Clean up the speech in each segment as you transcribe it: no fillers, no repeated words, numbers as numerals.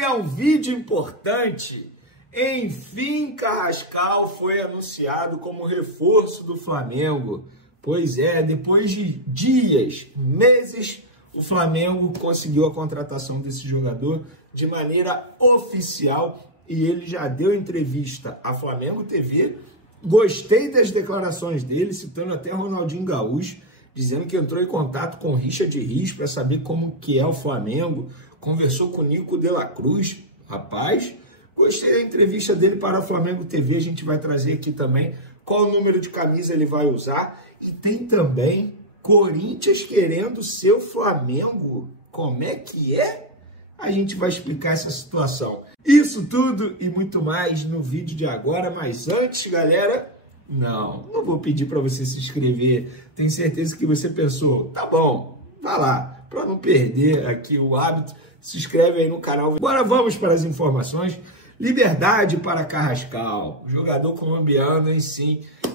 é um vídeo importante. Enfim, Carrascal foi anunciado como reforço do Flamengo. Pois é, depois de dias, meses, o Flamengo conseguiu a contratação desse jogador de maneira oficial e ele já deu entrevista à Flamengo TV. Gostei das declarações dele, citando até Ronaldinho Gaúcho, dizendo que entrou em contato com o Richard Rios para saber como que é o Flamengo, conversou com o Nico de la Cruz. Rapaz, gostei da entrevista dele para a Flamengo TV, a gente vai trazer aqui também qual número de camisa ele vai usar. E tem também Corinthians querendo ser o Flamengo. Como é que é? A gente vai explicar essa situação. Isso tudo e muito mais no vídeo de agora, mas antes, galera, não vou pedir para você se inscrever. Tenho certeza que você pensou, tá bom, vai lá, para não perder aqui o hábito, se inscreve aí no canal. Agora vamos para as informações. Liberdade para Carrascal, jogador colombiano,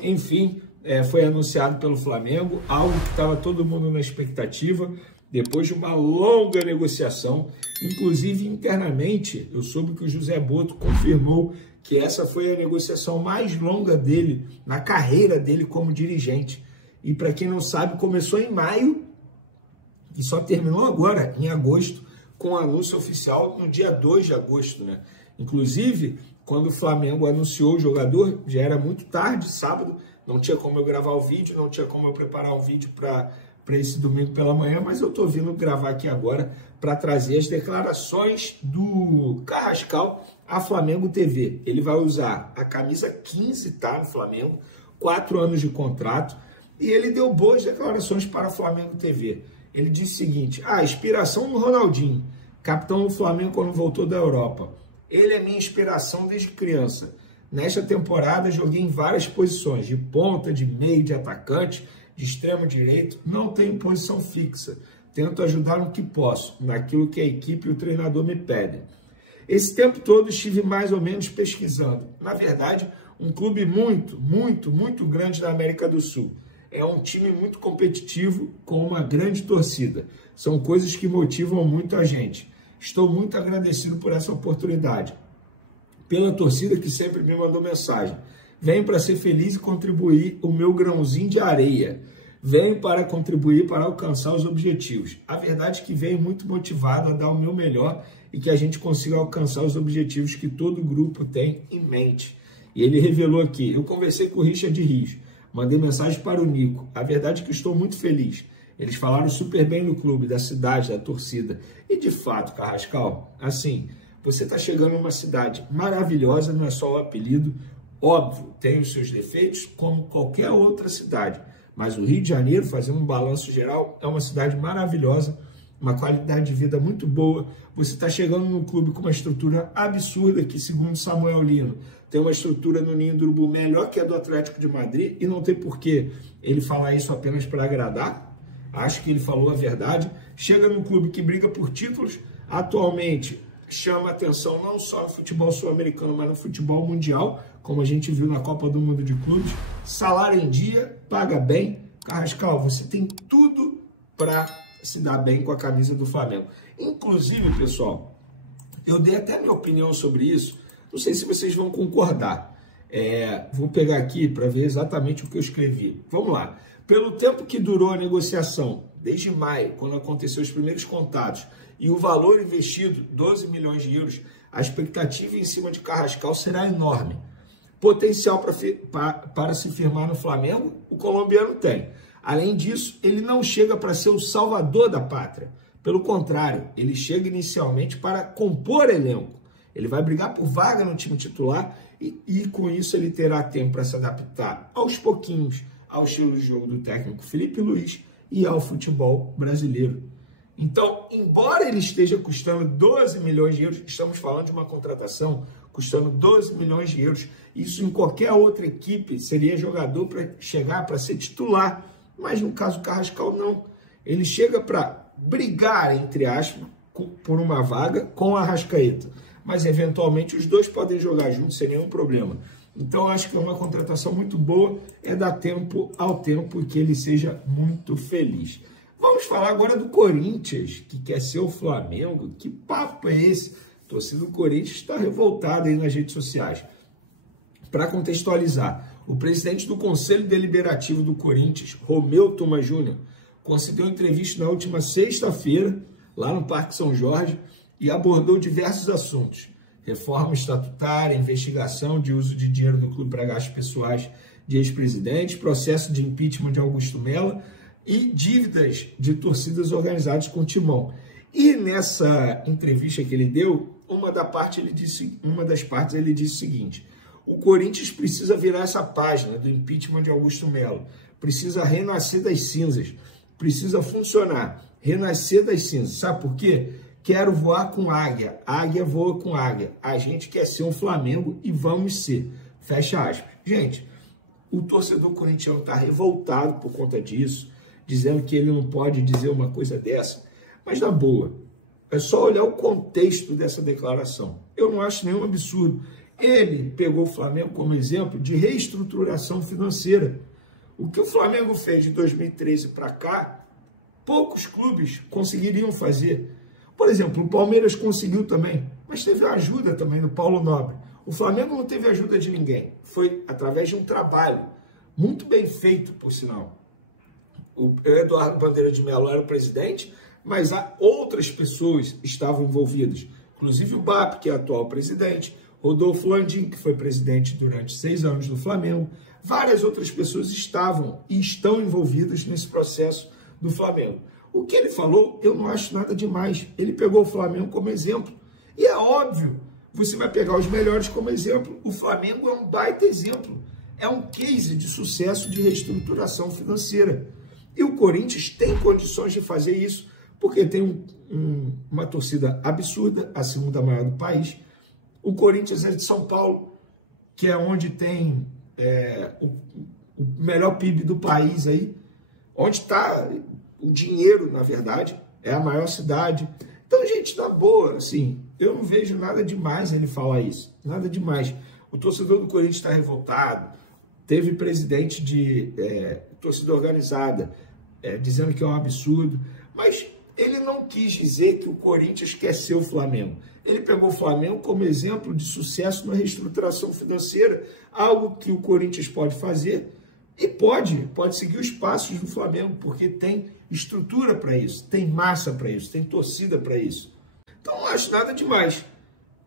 enfim, foi anunciado pelo Flamengo, algo que estava todo mundo na expectativa, depois de uma longa negociação. Inclusive, internamente, eu soube que o José Boto confirmou que essa foi a negociação mais longa dele, na carreira dele como dirigente. E para quem não sabe, começou em maio e só terminou agora, em agosto, com o anúncio oficial no dia 2 de agosto, né? Inclusive, quando o Flamengo anunciou o jogador, já era muito tarde, sábado, não tinha como eu gravar o vídeo, não tinha como eu preparar um vídeo para esse domingo pela manhã, mas eu estou vindo gravar aqui agora para trazer as declarações do Carrascal à Flamengo TV. Ele vai usar a camisa 15, tá, no Flamengo, 4 anos de contrato, e ele deu boas declarações para a Flamengo TV. Ele disse o seguinte: inspiração no Ronaldinho, capitão do Flamengo quando voltou da Europa. Ele é minha inspiração desde criança. Nesta temporada joguei em várias posições, de ponta, de meio, de atacante, de extremo direito. Não tenho posição fixa. Tento ajudar no que posso, naquilo que a equipe e o treinador me pedem. Esse tempo todo estive mais ou menos pesquisando. Na verdade, um clube muito grande da América do Sul. É um time muito competitivo, com uma grande torcida. São coisas que motivam muito a gente. Estou muito agradecido por essa oportunidade. Pela torcida que sempre me mandou mensagem. Venho para ser feliz e contribuir o meu grãozinho de areia. Venho para contribuir para alcançar os objetivos. A verdade é que venho muito motivado a dar o meu melhor e que a gente consiga alcançar os objetivos que todo grupo tem em mente. E ele revelou aqui: eu conversei com o Richard Rios, mandei mensagem para o Nico. A verdade é que estou muito feliz. Eles falaram super bem no clube, da cidade, da torcida. E de fato, Carrascal, assim, você está chegando em uma cidade maravilhosa, não é só o apelido. Óbvio, tem os seus defeitos, como qualquer outra cidade. Mas o Rio de Janeiro, fazendo um balanço geral, é uma cidade maravilhosa, uma qualidade de vida muito boa. Você está chegando num clube com uma estrutura absurda, que, segundo Samuel Lino, tem uma estrutura no Ninho do Urubu melhor que a do Atlético de Madrid, e não tem por que ele falar isso apenas para agradar. Acho que ele falou a verdade. Chega num clube que briga por títulos, atualmente chama atenção não só no futebol sul-americano, mas no futebol mundial, como a gente viu na Copa do Mundo de Clubes. Salário em dia, paga bem. Carrascal, você tem tudo para se dar bem com a camisa do Flamengo. Inclusive, pessoal, eu dei até minha opinião sobre isso. Não sei se vocês vão concordar. Vou pegar aqui para ver exatamente o que eu escrevi. Vamos lá. Pelo tempo que durou a negociação, desde maio, quando aconteceu os primeiros contatos, e o valor investido, 12 milhões de euros, a expectativa em cima de Carrascal será enorme. Potencial para se firmar no Flamengo, o colombiano tem. Além disso, ele não chega para ser o salvador da pátria. Pelo contrário, ele chega inicialmente para compor elenco. Ele vai brigar por vaga no time titular e com isso ele terá tempo para se adaptar aos pouquinhos ao estilo de jogo do técnico Felipe Luiz e ao futebol brasileiro. Então, embora ele esteja custando 12 milhões de euros, estamos falando de uma contratação custando 12 milhões de euros. Isso em qualquer outra equipe seria jogador para chegar para ser titular, mas no caso do Carrascal não. Ele chega para brigar, entre aspas, por uma vaga com a Arrascaeta, mas eventualmente os dois podem jogar juntos sem nenhum problema. Então, acho que é uma contratação muito boa, é dar tempo ao tempo e que ele seja muito feliz. Vamos falar agora do Corinthians, que quer ser o Flamengo. Que papo é esse? A torcida do Corinthians está revoltada aí nas redes sociais. Para contextualizar, o presidente do Conselho Deliberativo do Corinthians, Romeu Thoma Júnior, concedeu entrevista na última sexta-feira, lá no Parque São Jorge, e abordou diversos assuntos: reforma estatutária, investigação de uso de dinheiro do clube para gastos pessoais de ex-presidentes, processo de impeachment de Augusto Mella e dívidas de torcidas organizadas com Timão. E nessa entrevista que ele deu, uma das partes ele disse o seguinte: o Corinthians precisa virar essa página do impeachment de Augusto Mella, precisa renascer das cinzas, precisa funcionar, renascer das cinzas. Sabe por quê? Quero voar com águia, águia voa com águia. A gente quer ser um Flamengo e vamos ser. Fecha aspas. Gente, o torcedor corintiano está revoltado por conta disso, dizendo que ele não pode dizer uma coisa dessa. Mas, na boa, é só olhar o contexto dessa declaração. Eu não acho nenhum absurdo. Ele pegou o Flamengo como exemplo de reestruturação financeira. O que o Flamengo fez de 2013 para cá, poucos clubes conseguiriam fazer. Por exemplo, o Palmeiras conseguiu também, mas teve ajuda também do Paulo Nobre. O Flamengo não teve ajuda de ninguém. Foi através de um trabalho muito bem feito, por sinal. O Eduardo Bandeira de Melo era o presidente, mas outras pessoas estavam envolvidas. Inclusive o BAP, que é atual presidente, Rodolfo Landim, que foi presidente durante 6 anos do Flamengo. Várias outras pessoas estavam e estão envolvidas nesse processo do Flamengo. O que ele falou, eu não acho nada demais. Ele pegou o Flamengo como exemplo. E é óbvio, você vai pegar os melhores como exemplo. O Flamengo é um baita exemplo. É um case de sucesso de reestruturação financeira. E o Corinthians tem condições de fazer isso, porque tem uma torcida absurda, a segunda maior do país. O Corinthians é de São Paulo, que é onde tem o melhor PIB do país aí, onde está o dinheiro, na verdade, é a maior cidade. Então, gente, na boa, assim, eu não vejo nada demais ele falar isso, nada demais. O torcedor do Corinthians está revoltado, teve presidente de torcida organizada dizendo que é um absurdo, mas ele não quis dizer que o Corinthians quer ser o Flamengo. Ele pegou o Flamengo como exemplo de sucesso na reestruturação financeira, algo que o Corinthians pode fazer e pode seguir os passos do Flamengo, porque tem estrutura para isso, tem massa para isso, tem torcida para isso. Então não acho nada demais.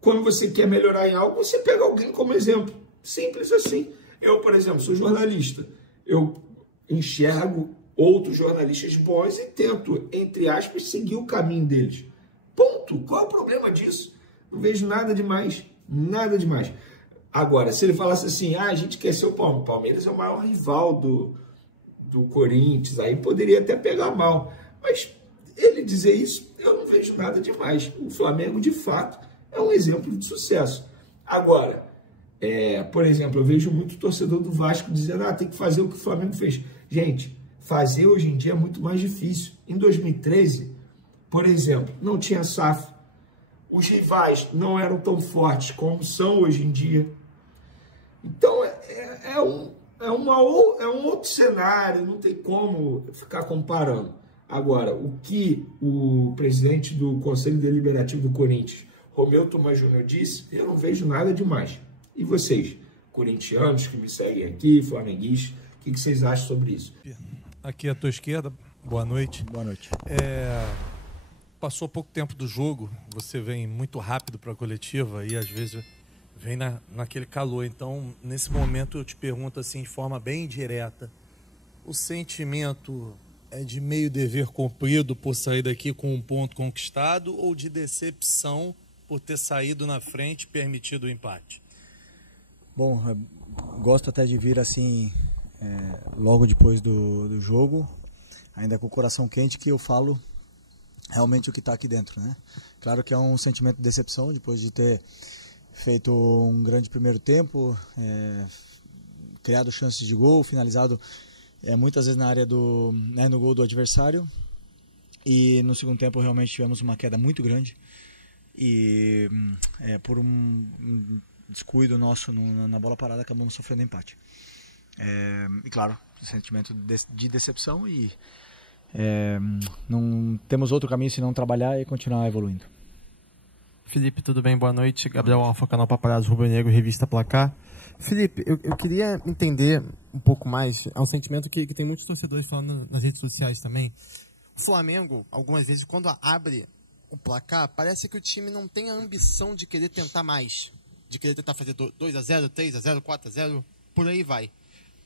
Quando você quer melhorar em algo, você pega alguém como exemplo. Simples assim. Eu, por exemplo, sou jornalista. Eu enxergo outros jornalistas bons e tento, entre aspas, seguir o caminho deles. Ponto. Qual é o problema disso? Não vejo nada demais. Nada demais. Agora, se ele falasse assim, a gente quer ser o Palmeiras. O Palmeiras é o maior rival do Corinthians, aí poderia até pegar mal. Mas ele dizer isso, eu não vejo nada demais. O Flamengo, de fato, é um exemplo de sucesso. Agora, por exemplo, eu vejo muito torcedor do Vasco dizendo, tem que fazer o que o Flamengo fez. Gente, fazer hoje em dia é muito mais difícil. Em 2013, por exemplo, não tinha SAF. Os rivais não eram tão fortes como são hoje em dia. Então, é um outro cenário, não tem como ficar comparando. Agora, o que o presidente do Conselho Deliberativo do Corinthians, Romeu Thoma Júnior, disse, eu não vejo nada demais. E vocês, corintianos que me seguem aqui, flamenguistas, o que vocês acham sobre isso? Aqui à tua esquerda, boa noite. Boa noite. Passou pouco tempo do jogo, você vem muito rápido para a coletiva e às vezes vem naquele calor. Então, nesse momento eu te pergunto assim, de forma bem direta, o sentimento é de meio dever cumprido por sair daqui com um ponto conquistado ou de decepção por ter saído na frente e permitido o empate? Bom, gosto até de vir assim, logo depois do jogo, ainda com o coração quente, que eu falo realmente o que está aqui dentro, né? Claro que é um sentimento de decepção depois de ter feito um grande primeiro tempo, criado chances de gol, finalizado muitas vezes na área no gol do adversário, e no segundo tempo realmente tivemos uma queda muito grande e por um descuido nosso na bola parada acabamos sofrendo empate. E claro, sentimento de decepção e não temos outro caminho senão trabalhar e continuar evoluindo. Felipe, tudo bem? Boa noite. Gabriel Alfa, canal Paparazzo Rubro Negro, revista Placar. Felipe, eu queria entender um pouco mais. É um sentimento que tem muitos torcedores falando nas redes sociais também. O Flamengo, algumas vezes, quando abre o placar, parece que o time não tem a ambição de querer tentar mais. De querer tentar fazer 2-0, 3-0, 4-0, por aí vai.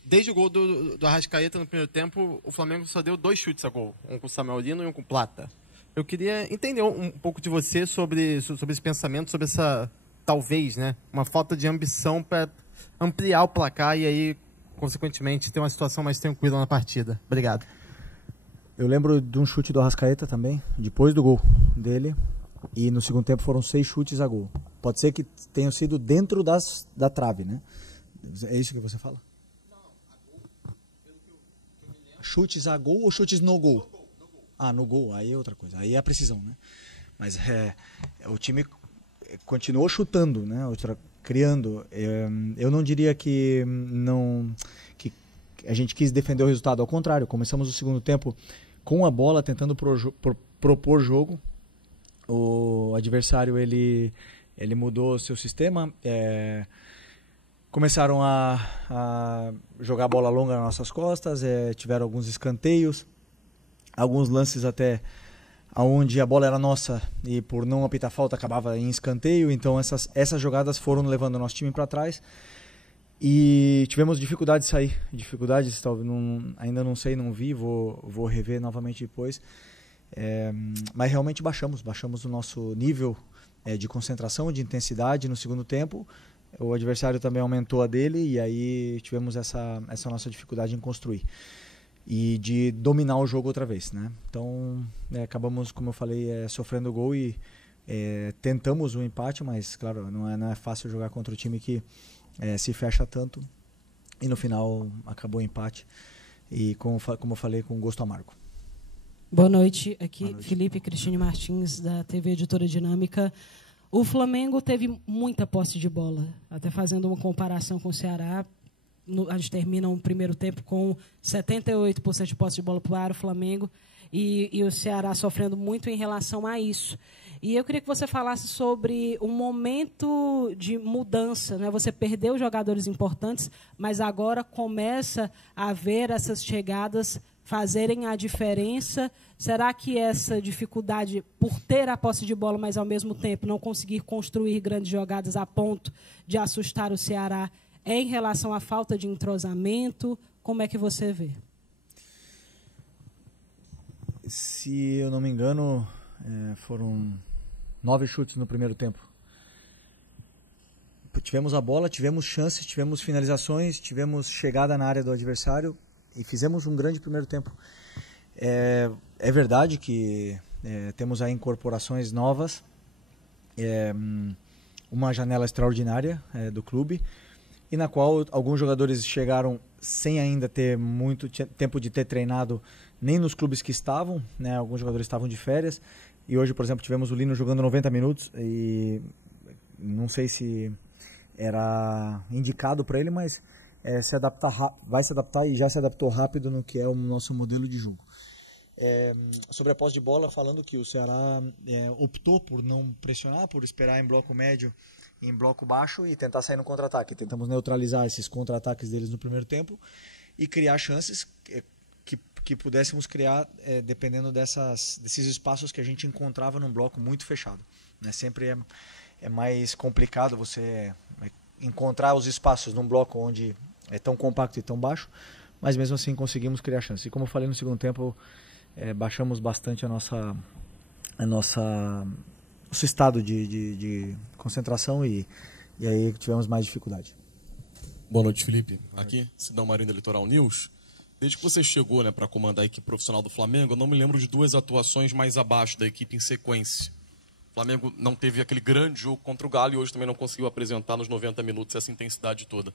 Desde o gol do Arrascaeta no primeiro tempo, o Flamengo só deu 2 chutes a gol. Um com o Samuel Lino e um com o Plata. Eu queria entender um pouco de você sobre esse pensamento, sobre essa, talvez, né, uma falta de ambição para ampliar o placar e aí, consequentemente, ter uma situação mais tranquila na partida. Obrigado. Eu lembro de um chute do Arrascaeta também, depois do gol dele, e no segundo tempo foram 6 chutes a gol. Pode ser que tenham sido dentro da trave, né? É isso que você fala? Não, a gol, pelo que eu me lembro. Chutes a gol ou chutes no gol? No gol. Ah, no gol, aí é outra coisa, aí é a precisão, né? Mas o time continuou chutando, né? Criando. Eu não diria que a gente quis defender o resultado, ao contrário, começamos o segundo tempo com a bola, tentando propor jogo. O adversário ele mudou seu sistema, começaram a jogar bola longa nas nossas costas, tiveram alguns escanteios, alguns lances até onde a bola era nossa e por não apitar falta acabava em escanteio, então essas jogadas foram levando o nosso time para trás e tivemos dificuldade de sair, ainda não sei, não vi, vou rever novamente depois, mas realmente baixamos o nosso nível de concentração, de intensidade no segundo tempo. O adversário também aumentou a dele e aí tivemos essa nossa dificuldade em construir e de dominar o jogo outra vez, né? Então acabamos, como eu falei, sofrendo gol e tentamos um empate, mas claro, não é fácil jogar contra o time que se fecha tanto e no final acabou o empate e como eu falei, com gosto amargo. Boa noite, aqui Felipe Cristine Martins da TV Editora Dinâmica. O Flamengo teve muita posse de bola, até fazendo uma comparação com o Ceará. A gente termina um primeiro tempo com 78% de posse de bola para o Flamengo e o Ceará sofrendo muito em relação a isso. E eu queria que você falasse sobre um momento de mudança, né? Você perdeu jogadores importantes, mas agora começa a ver essas chegadas fazerem a diferença. Será que essa dificuldade por ter a posse de bola, mas ao mesmo tempo não conseguir construir grandes jogadas a ponto de assustar o Ceará é em relação à falta de entrosamento? Como é que você vê? Se eu não me engano, foram 9 chutes no primeiro tempo. Tivemos a bola, tivemos chances, tivemos finalizações, tivemos chegada na área do adversário e fizemos um grande primeiro tempo. É verdade que temos aí incorporações novas, uma janela extraordinária do clube, e na qual alguns jogadores chegaram sem ainda ter muito tempo de ter treinado nem nos clubes que estavam, né? Alguns jogadores estavam de férias, e hoje, por exemplo, tivemos o Lino jogando 90 minutos, e não sei se era indicado para ele, mas vai se adaptar e já se adaptou rápido no que é o nosso modelo de jogo. Sobre a posse de bola, falando que o Ceará optou por não pressionar, por esperar em bloco médio, em bloco baixo e tentar sair no contra-ataque. Tentamos neutralizar esses contra-ataques deles no primeiro tempo e criar chances que pudéssemos criar dependendo desses espaços que a gente encontrava num bloco muito fechado, né? Sempre é mais complicado você encontrar os espaços num bloco onde é tão compacto e tão baixo, mas mesmo assim conseguimos criar chances. E como eu falei, no segundo tempo baixamos bastante nosso estado de concentração e aí tivemos mais dificuldade. Boa noite, Felipe. Aqui, Sidão Marinho da Litoral News. Desde que você chegou, né, para comandar a equipe profissional do Flamengo, eu não me lembro de 2 atuações mais abaixo da equipe em sequência. O Flamengo não teve aquele grande jogo contra o Galo e hoje também não conseguiu apresentar nos 90 minutos essa intensidade toda.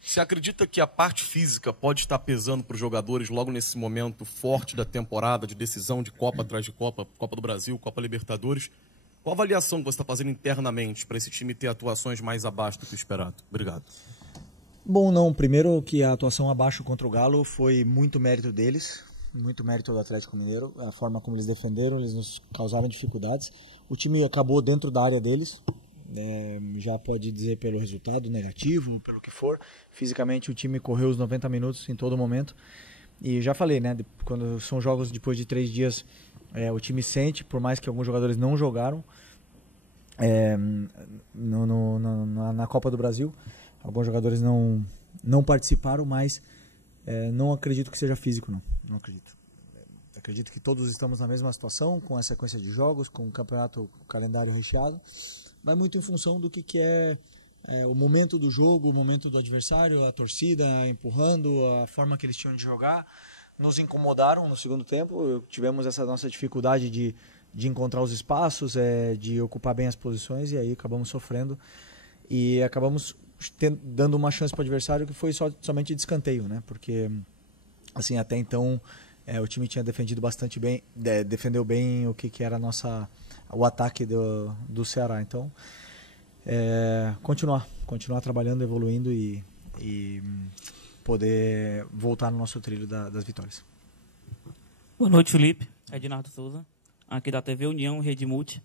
Você acredita que a parte física pode estar pesando para os jogadores logo nesse momento forte da temporada, de decisão de Copa atrás de Copa, Copa do Brasil, Copa Libertadores? Qual a avaliação que você está fazendo internamente para esse time ter atuações mais abaixo do que o esperado? Obrigado. Bom, não. Primeiro que a atuação abaixo contra o Galo foi muito mérito deles. muito mérito do Atlético Mineiro, a forma como eles defenderam, eles nos causaram dificuldades. O time acabou dentro da área deles, já pode dizer pelo resultado negativo, pelo que for. Fisicamente o time correu os 90 minutos em todo momento. E já falei, né, quando são jogos depois de 3 dias, o time sente, por mais que alguns jogadores não jogaram na Copa do Brasil. Alguns jogadores não participaram, mas não acredito que seja físico, não acredito. Acredito que todos estamos na mesma situação, com a sequência de jogos, com o campeonato, o calendário recheado. Vai muito em função do que é o momento do jogo, o momento do adversário, a torcida empurrando, a forma que eles tinham de jogar. Nos incomodaram no segundo tempo, tivemos essa nossa dificuldade de encontrar os espaços, de ocupar bem as posições, e aí acabamos sofrendo e acabamos dando uma chance para o adversário que foi somente de escanteio, né? Porque assim, até então o time tinha defendido bastante bem, defendeu bem o que era o ataque do Ceará. Então, continuar trabalhando, evoluindo e poder voltar no nosso trilho das vitórias. Boa noite, Felipe. Ednardo Souza, aqui da TV União Rede Multi.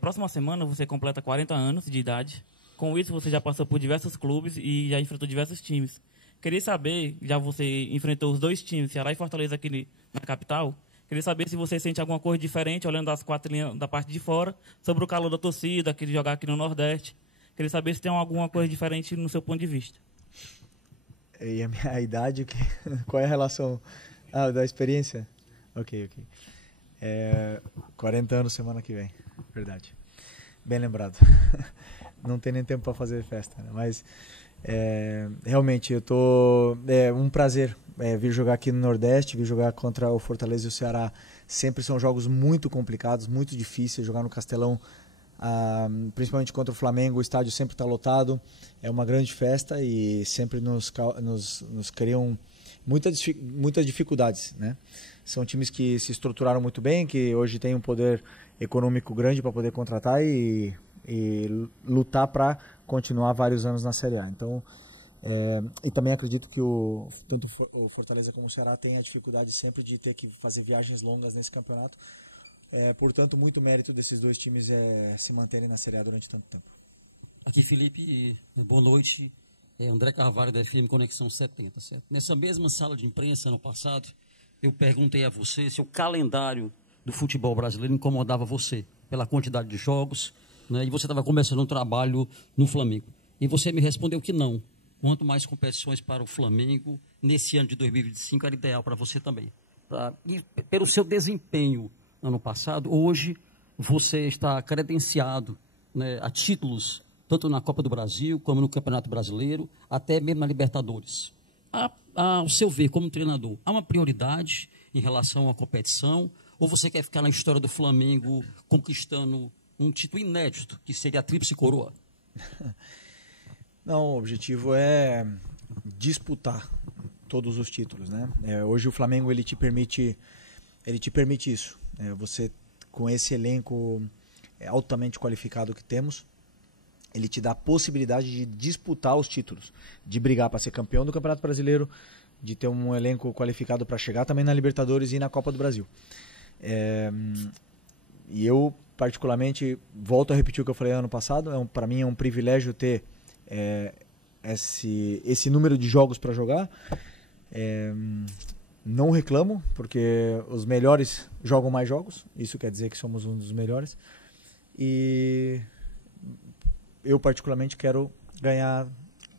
Próxima semana você completa 40 anos de idade. Com isso, você já passou por diversos clubes e já enfrentou diversos times. Queria saber, já você enfrentou os 2 times, Ceará e Fortaleza aqui na capital, queria saber se você sente alguma coisa diferente, olhando das 4 linhas da parte de fora, sobre o calor da torcida, que jogar aqui no Nordeste. Queria saber se tem alguma coisa diferente no seu ponto de vista. E a minha idade, qual é a relação da experiência? Ok. 40 anos semana que vem, verdade. Bem lembrado. Não tem nem tempo para fazer festa, né? Mas realmente um prazer vir jogar aqui no Nordeste, vir jogar contra o Fortaleza e o Ceará. Sempre são jogos muito complicados, muito difíceis. Jogar no Castelão, principalmente contra o Flamengo, o estádio sempre está lotado. É uma grande festa e sempre nos criam muitas dificuldades, né? São times que se estruturaram muito bem, que hoje têm um poder econômico grande para poder contratar e lutar para continuar vários anos na Série A. Então, e também acredito que tanto o Fortaleza como o Ceará têm a dificuldade sempre de ter que fazer viagens longas nesse campeonato. Portanto, muito mérito desses 2 times se manterem na Série A durante tanto tempo. Aqui, Felipe, boa noite. André Carvalho, da FM Conexão 70, certo? Nessa mesma sala de imprensa, ano passado, eu perguntei a você se o calendário do futebol brasileiro incomodava você, pela quantidade de jogos, né? E você estava começando um trabalho no Flamengo. E você me respondeu que não. Quanto mais competições para o Flamengo, nesse ano de 2025, era ideal para você também. E pelo seu desempenho ano passado, hoje você está credenciado, né, a títulos, tanto na Copa do Brasil, como no Campeonato Brasileiro, até mesmo na Libertadores. Ao seu ver, como treinador, há uma prioridade em relação à competição, ou você quer ficar na história do Flamengo conquistando um título inédito, que seria a Tríplice Coroa? Não, o objetivo é disputar todos os títulos, né? Hoje o Flamengo ele te permite isso. Você, com esse elenco altamente qualificado que temos, ele te dá a possibilidade de disputar os títulos, de brigar para ser campeão do Campeonato Brasileiro, de ter um elenco qualificado para chegar também na Libertadores e na Copa do Brasil. E eu, particularmente, volto a repetir o que eu falei ano passado, para mim é um privilégio ter esse número de jogos para jogar. Não reclamo, porque os melhores jogam mais jogos, isso quer dizer que somos um dos melhores. E eu, particularmente, quero ganhar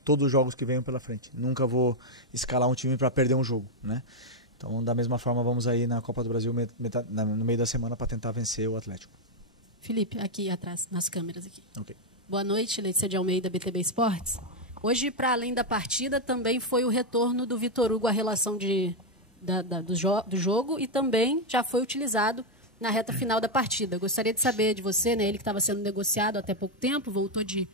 todos os jogos que venham pela frente. Nunca vou escalar um time para perder um jogo, né? Então, da mesma forma, vamos aí na Copa do Brasil no meio da semana para tentar vencer o Atlético. Felipe, aqui atrás, nas câmeras aqui. Okay. Boa noite, Letícia de Almeida, BTB Esportes. Hoje, para além da partida, também foi o retorno do Vitor Hugo à relação do jogo e também já foi utilizado na reta final da partida. Gostaria de saber de você, né, ele que estava sendo negociado até pouco tempo, voltou de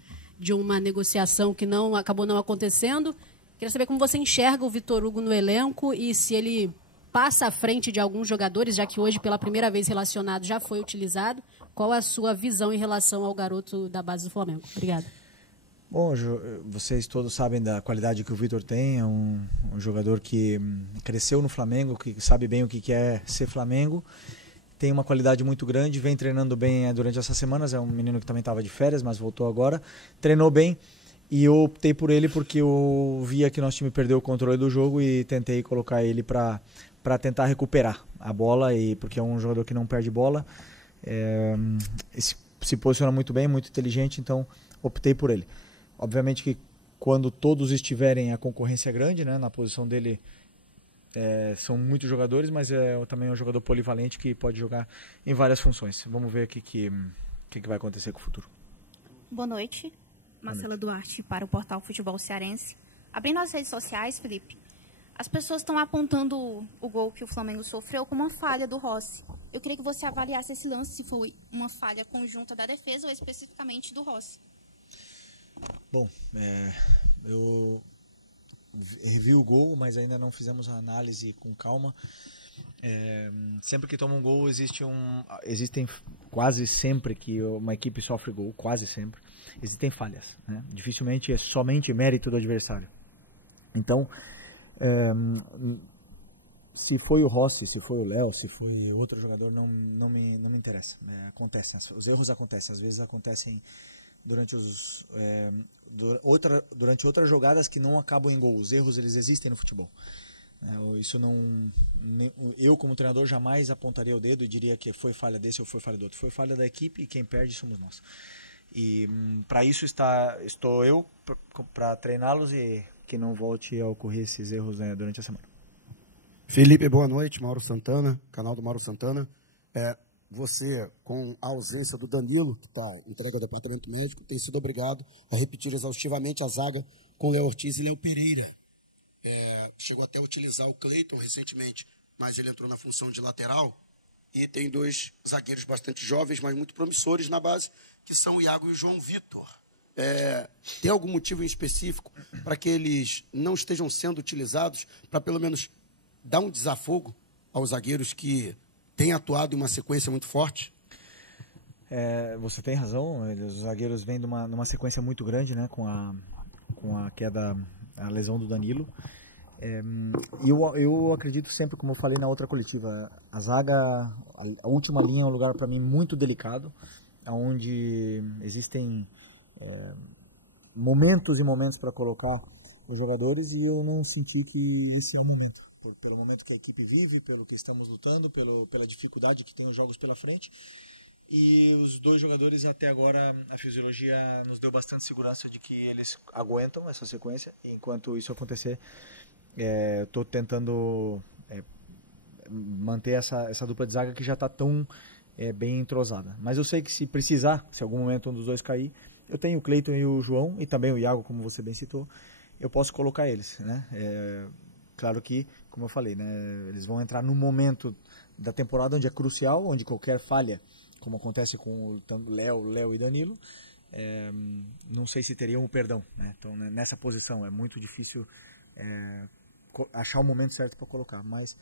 uma negociação que acabou não acontecendo. Queria saber como você enxerga o Vitor Hugo no elenco e se ele passa à frente de alguns jogadores, já que hoje, pela primeira vez relacionado, já foi utilizado. Qual a sua visão em relação ao garoto da base do Flamengo? Obrigada. Bom, vocês todos sabem da qualidade que o Vitor tem, é um jogador que cresceu no Flamengo, que sabe bem o que é ser Flamengo, tem uma qualidade muito grande, vem treinando bem durante essas semanas, é um menino que também estava de férias, mas voltou agora, treinou bem e eu optei por ele porque eu via que nosso time perdeu o controle do jogo e tentei colocar ele para tentar recuperar a bola, e porque é um jogador que não perde bola, se posiciona muito bem, muito inteligente, então optei por ele. Obviamente que quando todos estiverem, a concorrência é grande, né? Na posição dele são muitos jogadores, mas também é um jogador polivalente que pode jogar em várias funções. Vamos ver o que vai acontecer com o futuro. Boa noite, Marcela Duarte para o portal Futebol Cearense. Abrindo as redes sociais, Felipe, as pessoas estão apontando o gol que o Flamengo sofreu como uma falha do Rossi. Eu queria que você avaliasse esse lance, se foi uma falha conjunta da defesa ou especificamente do Rossi. Bom, eu revi o gol, mas ainda não fizemos a análise com calma. Sempre que toma um gol, existem quase sempre que uma equipe sofre gol, quase sempre, existem falhas, né? Dificilmente é somente mérito do adversário. Então, se foi o Rossi, se foi o Léo, se foi outro jogador, não me interessa. Acontecem, os erros acontecem, às vezes acontecem durante outras jogadas que não acabam em gol. Os erros, eles existem no futebol. Isso eu como treinador jamais apontaria o dedo e diria que foi falha desse ou foi falha do outro. Foi falha da equipe e quem perde somos nós. E para isso estou eu, para treiná-los e que não volte a ocorrer esses erros durante a semana. Felipe, boa noite. Mauro Santana, canal do Mauro Santana. Você, com a ausência do Danilo, que está entregue ao departamento médico, tem sido obrigado a repetir exaustivamente a zaga com Léo Ortiz e Léo Pereira. Chegou até a utilizar o Cleiton recentemente, mas ele entrou na função de lateral. E tem dois zagueiros bastante jovens, mas muito promissores na base, que são o Iago e o João Vitor. Tem algum motivo em específico para que eles não estejam sendo utilizados, para pelo menos dar um desafogo aos zagueiros que têm atuado em uma sequência muito forte? Você tem razão, os zagueiros vêm numa sequência muito grande, né, com a queda, a lesão do Danilo. Eu acredito sempre, como eu falei na outra coletiva, a zaga, a última linha é um lugar para mim muito delicado, onde existem momentos e momentos para colocar os jogadores, e eu não senti que esse é o momento. Pelo momento que a equipe vive, pelo que estamos lutando, pela dificuldade que tem os jogos pela frente. E os dois jogadores, até agora, a fisiologia nos deu bastante segurança de que eles aguentam essa sequência. Enquanto isso acontecer, estou tentando manter essa dupla de zaga que já está tão bem entrosada. Mas eu sei que se precisar, se algum momento um dos dois cair, eu tenho o Cleiton e o João, e também o Iago, como você bem citou, eu posso colocar eles, né? Claro que, como eu falei, né, eles vão entrar num momento da temporada onde é crucial, onde qualquer falha, como acontece com o Léo e Danilo, não sei se teriam o perdão, né? Então, nessa posição é muito difícil achar o momento certo para colocar, mas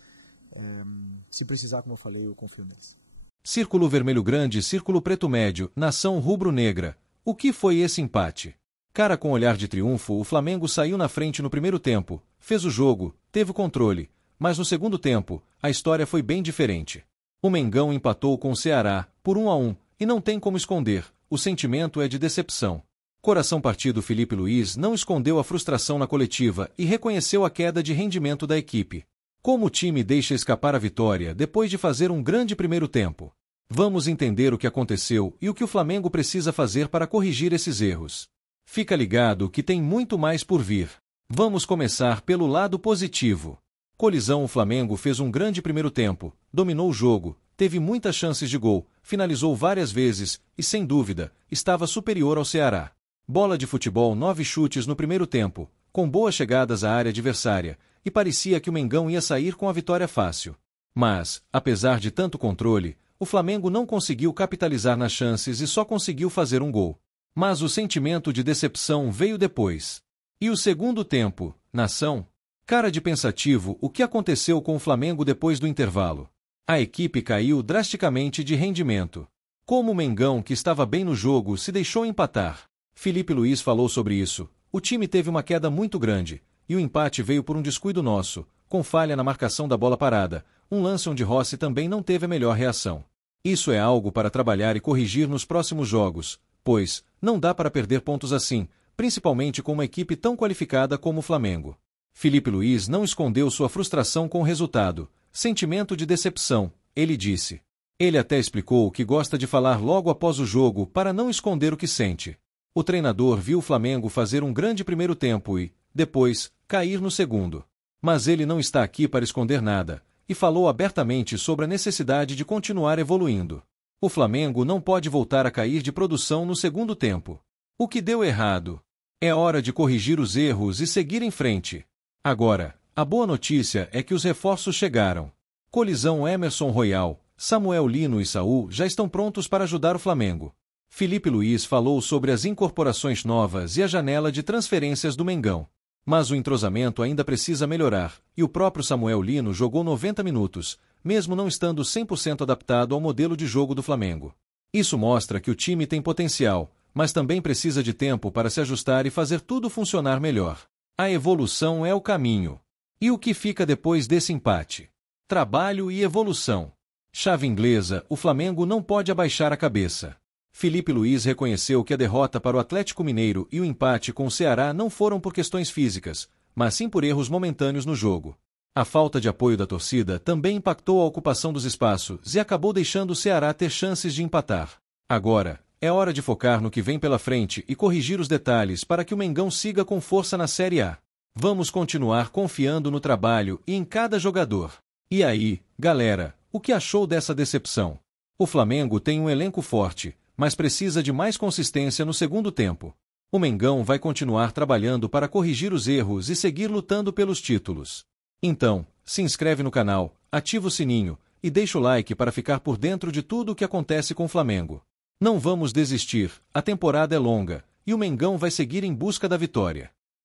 se precisar, como eu falei, eu confio neles. Círculo vermelho grande, círculo preto médio, nação rubro-negra. O que foi esse empate? Cara com olhar de triunfo, o Flamengo saiu na frente no primeiro tempo, fez o jogo, teve o controle, mas no segundo tempo, a história foi bem diferente. O Mengão empatou com o Ceará, por 1-1, e não tem como esconder, o sentimento é de decepção. Coração partido Felipe Luiz não escondeu a frustração na coletiva e reconheceu a queda de rendimento da equipe. Como o time deixa escapar a vitória depois de fazer um grande primeiro tempo? Vamos entender o que aconteceu e o que o Flamengo precisa fazer para corrigir esses erros. Fica ligado que tem muito mais por vir. Vamos começar pelo lado positivo. Colisão, o Flamengo fez um grande primeiro tempo, dominou o jogo, teve muitas chances de gol, finalizou várias vezes e, sem dúvida, estava superior ao Ceará. Bola de futebol, 9 chutes no primeiro tempo, com boas chegadas à área adversária, e parecia que o Mengão ia sair com a vitória fácil. Mas, apesar de tanto controle, o Flamengo não conseguiu capitalizar nas chances e só conseguiu fazer um gol. Mas o sentimento de decepção veio depois. E o segundo tempo, nação? Cara de pensativo, o que aconteceu com o Flamengo depois do intervalo? A equipe caiu drasticamente de rendimento. Como o Mengão, que estava bem no jogo, se deixou empatar? Felipe Luiz falou sobre isso. O time teve uma queda muito grande, e o empate veio por um descuido nosso, com falha na marcação da bola parada, um lance onde Rossi também não teve a melhor reação. Isso é algo para trabalhar e corrigir nos próximos jogos, pois não dá para perder pontos assim, principalmente com uma equipe tão qualificada como o Flamengo. Felipe Luiz não escondeu sua frustração com o resultado, sentimento de decepção, ele disse. Ele até explicou que gosta de falar logo após o jogo para não esconder o que sente. O treinador viu o Flamengo fazer um grande primeiro tempo e, depois, cair no segundo. Mas ele não está aqui para esconder nada, e falou abertamente sobre a necessidade de continuar evoluindo. O Flamengo não pode voltar a cair de produção no segundo tempo. O que deu errado? É hora de corrigir os erros e seguir em frente. Agora, a boa notícia é que os reforços chegaram. Colisão Emerson Royal, Samuel Lino e Saul já estão prontos para ajudar o Flamengo. Felipe Luiz falou sobre as incorporações novas e a janela de transferências do Mengão. Mas o entrosamento ainda precisa melhorar, e o próprio Samuel Lino jogou 90 minutos, mesmo não estando 100% adaptado ao modelo de jogo do Flamengo. Isso mostra que o time tem potencial, mas também precisa de tempo para se ajustar e fazer tudo funcionar melhor. A evolução é o caminho. E o que fica depois desse empate? Trabalho e evolução. Chave inglesa, o Flamengo não pode abaixar a cabeça. Felipe Luiz reconheceu que a derrota para o Atlético Mineiro e o empate com o Ceará não foram por questões físicas, mas sim por erros momentâneos no jogo. A falta de apoio da torcida também impactou a ocupação dos espaços e acabou deixando o Ceará ter chances de empatar. Agora, é hora de focar no que vem pela frente e corrigir os detalhes para que o Mengão siga com força na Série A. Vamos continuar confiando no trabalho e em cada jogador. E aí, galera, o que achou dessa decepção? O Flamengo tem um elenco forte, mas precisa de mais consistência no segundo tempo. O Mengão vai continuar trabalhando para corrigir os erros e seguir lutando pelos títulos. Então, se inscreve no canal, ativa o sininho e deixa o like para ficar por dentro de tudo o que acontece com o Flamengo. Não vamos desistir, a temporada é longa, e o Mengão vai seguir em busca da vitória.